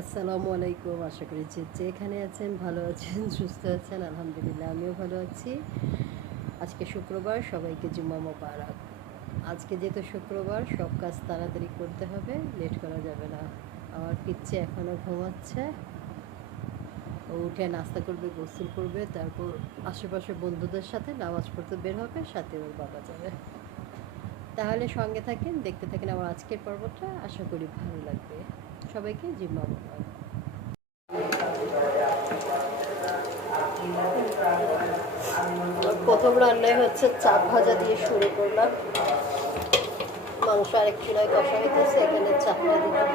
আসসালামু আলাইকুম। আশা করি যে যেখানে আছেন ভালো আছেন, সুস্থ আছেন। আলহামদুলিল্লাহ আমিও ভালো আছি। আজকে শুক্রবার, সবাইকে জুম্মা মোবারক। আজকে যেহেতু শুক্রবার, সব কাজ তাড়াতাড়ি করতে হবে, লেট করা যাবে না। আমার পিচ্ছি এখনও ঘুমাচ্ছে। ও উঠে নাস্তা করবে, গোসল করবে, তারপর আশেপাশে বন্ধুদের সাথে নামাজ পড়তে বের হবে, সাথে ওর বাবা যাবে। তাহলে সঙ্গে থাকেন, দেখতে থাকেন আমার আজকের পর্বটা। আশা করি ভালো লাগবে। সবাইকে জুম্মা মোবারক। প্রথম রান্নায় হচ্ছে চাপ ভাজা দিয়ে শুরু করলাম। মাংস আরেক চুলায় কষা হইতেছে, এখানে চাপটা দিলাম।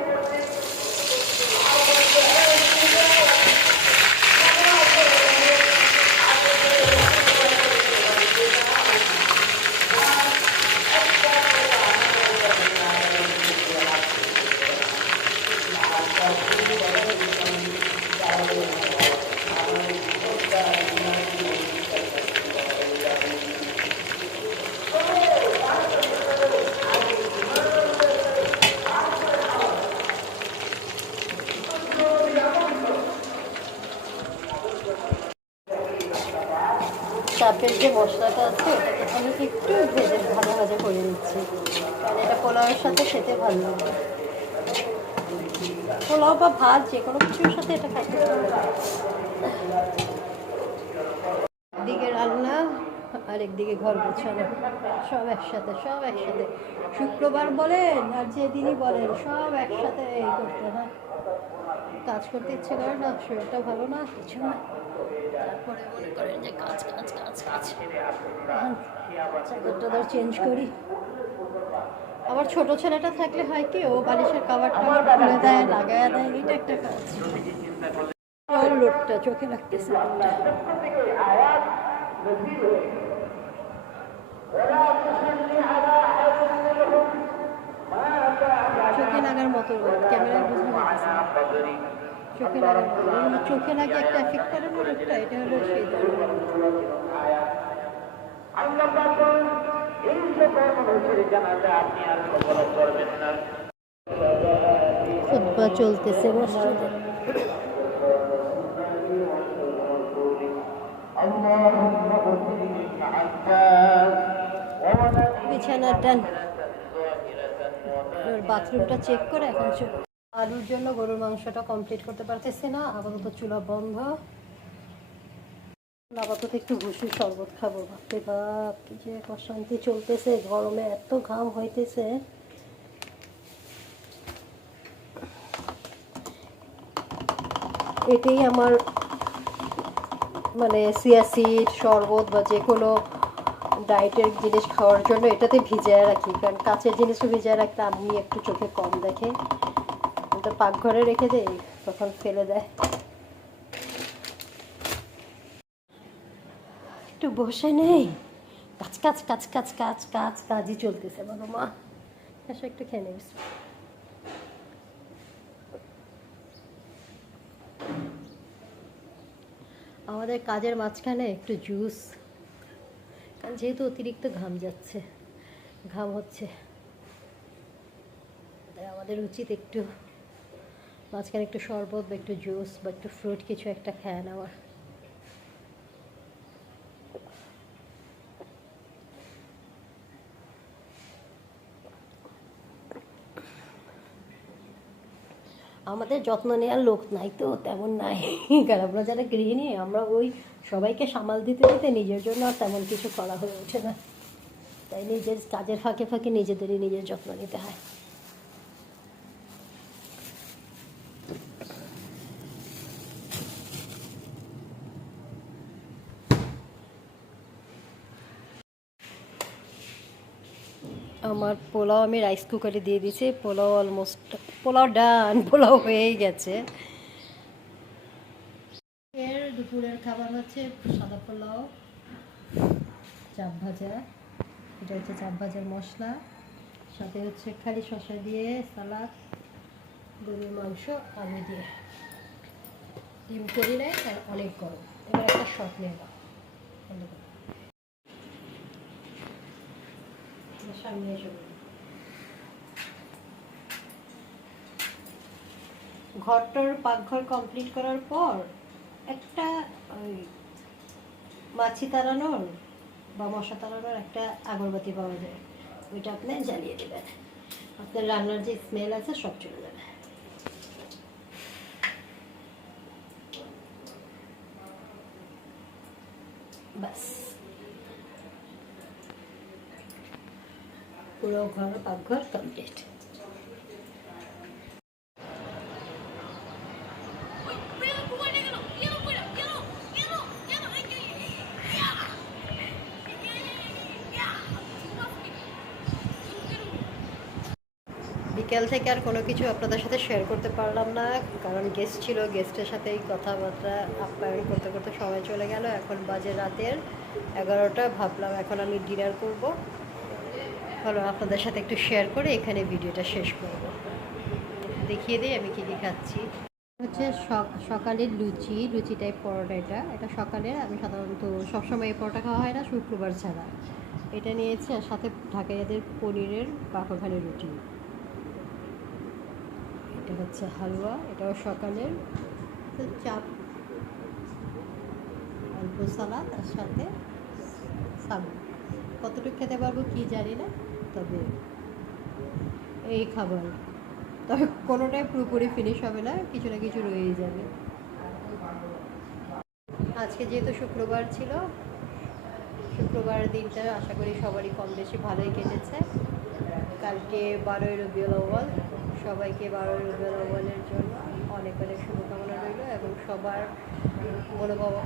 চাপের যে মশলাটা আছে এটাকে আমি একটু ভেজে ভাজা ভাজা করে নিচ্ছি, কারণ এটা পোলাওয়ের সাথে খেতে ভালো লাগে। পোলাও বা ভাত যে কোনো কিছুর সাথে এটা খাইতে ভালো লাগে। একদিকে রান্না আর একদিকে ঘর গোছানো, সব একসাথে সব একসাথে। শুক্রবার বলেন আর যেদিনই বলেন, সব একসাথে করতে হয়। কাজ করতে ইচ্ছে করে না, শরীরটা ভালো না, কিছু না, তারপরে মনে করেন যে কাজ কাজ কাজ কাজ। চাদর টাদর চেঞ্জ করি। আমার ছোট ছেলেটা থাকলে হয় কি, ও বালিশের কাভারটা আমার খুলে দেয়, লাগায় দেয়, এটা একটা কাজ। ওর লোডটা চোখে লাগতেছে, চোখে লাগার মতো রোদ, ক্যামেরায় বোঝা যাচ্ছে না। চোখে লাগার মতো, চোখে লাগে একটা এফেক্ট করে না রোদটা, এটা হলো সেই ধরনের। খুতবা চলতেছে মসজিদে। বিছানাটা বাথরুমটা চেক করে এখন আলুর জন্য গরুর মাংসটা কমপ্লিট করতে পারতেছি না, আপাতত চুলা বন্ধ। আপাতত একটু ভুসির শরবত খাবো। বাপরে বাপ, কি যে অশান্তি চলতেছে, গরমে এত ঘাম হইতেছে। এটাই আমার মানে সিয়াসিড শরবত বা যে কোনো ডায়েটের জিনিস খাওয়ার জন্য এটাতে ভিজায় রাখি, কারণ কাঁচের জিনিসও ভিজায় রাখতে আমি একটু চোখে কম দেখে, তো পাকঘরে রেখে দেয়, তখন ফেলে দেয়। একটু বসে নেই, কাজ কাজ কাজ কাজ কাজ কাজ কাজই চলতেছে। বলো মা, এসে একটু খেয়ে নিস। আমাদের কাজের মাঝখানে একটু জুস, কারণ যেহেতু অতিরিক্ত ঘাম যাচ্ছে, ঘাম হচ্ছে, তাই আমাদের উচিত একটু মাঝখানে একটু শরবত বা একটু জুস বা একটু ফ্রুট কিছু একটা খেয়ে নেওয়ার। আমাদের যত্ন নেওয়ার লোক নাই তো, তেমন নাই। কারণ আমরা যারা গৃহিণী, আমরা ওই সবাইকে সামাল দিতে দিতে নিজের জন্য আর তেমন কিছু করা হয়ে ওঠে না, তাই নিজের কাজের ফাঁকে ফাঁকে নিজেদেরই নিজের যত্ন নিতে হয়। আমার পোলাও আমি রাইস কুকারে দিয়ে দিয়েছি, পোলাও অলমোস্ট, পোলাও ডান, পোলাও হয়েই গেছে। এর দুপুরের খাবার হচ্ছে সাদা পোলাও, চাপ ভাজা, এটা হচ্ছে চাপ ভাজার মশলা, সাথে হচ্ছে খালি শসা দিয়ে সালাদ, গরুর মাংস, আলু দিয়ে, ডিম করি নেয় আর অনেক গরম। এবার একটা শট নিয়ে নাও, সামনে এসে ঘরটার পাকঘর কমপ্লিট করার পর একটা ওই মাছি তাড়ানোর বা মশা তাড়ানোর একটা আগরবাতি পাওয়া যায়, ওইটা আপনি জ্বালিয়ে দেবেন, আপনার রান্নার যে স্মেল আছে সব চলে যাবে। ব্যাস, পুরো ঘর পাকঘর কমপ্লিট। বিকেল থেকে আর কোনো কিছু আপনাদের সাথে শেয়ার করতে পারলাম না, কারণ গেস্ট ছিল, গেস্টের সাথেই কথাবার্তা আপ্যায়ন করতে করতে সময় চলে গেল। এখন বাজে রাতের 11টা, ভাবলাম এখন আমি ডিনার করব, ভালো আপনাদের সাথে একটু শেয়ার করে এখানে ভিডিওটা শেষ করব। দেখিয়ে দিই আমি কী কী খাচ্ছি। হচ্ছে সকালের লুচি টাইপ পরোটা, এটা সকালের, আমি সাধারণত সবসময় এই পরোটা খাওয়া হয় না শুক্রবার ছাড়া। এটা নিয়েছি, আর সাথে ঢাকাইয়াদের পনিরের পাকোখালি রুটি। এটা হচ্ছে হালুয়া, এটাও সকালের। চাপ, অল্প সালাদ, আর সাথে সাবু। কতটুকু খেতে পারবো কি জানি না, তবে এই খাবার, তবে কোনোটাই পুরোপুরি ফিনিশ হবে না, কিছু না কিছু রয়েই যাবে। আজকে যেহেতু শুক্রবার ছিল, শুক্রবার দিনটা আশা করি সবারই কম বেশি ভালোই কেটেছে। কালকে 12ই রবিউল আউয়াল, সবাইকে 12ই রবিউল আউয়ালের জন্য অনেক অনেক শুভকামনা রইল, এবং সবার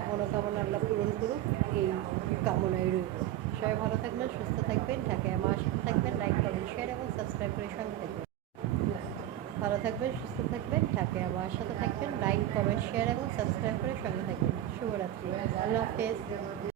মনোকামনা আল্লাহ পূরণ করুক, এই কামনাই রইল। সবাই ভালো থাকবেন, সুস্থ থাকবেন, ঢাকায় আমার সাথে থাকবেন, লাইক কমেন্ট শেয়ার এবং সাবস্ক্রাইব করে সঙ্গে থাকবেন। ভালো থাকবেন, সুস্থ থাকবেন, ঢাকায় আমার সাথে থাকবেন, লাইক কমেন্ট শেয়ার এবং সাবস্ক্রাইব করে সঙ্গে থাকবেন। শুভরাত্রি, আল্লাহ হাফেজ।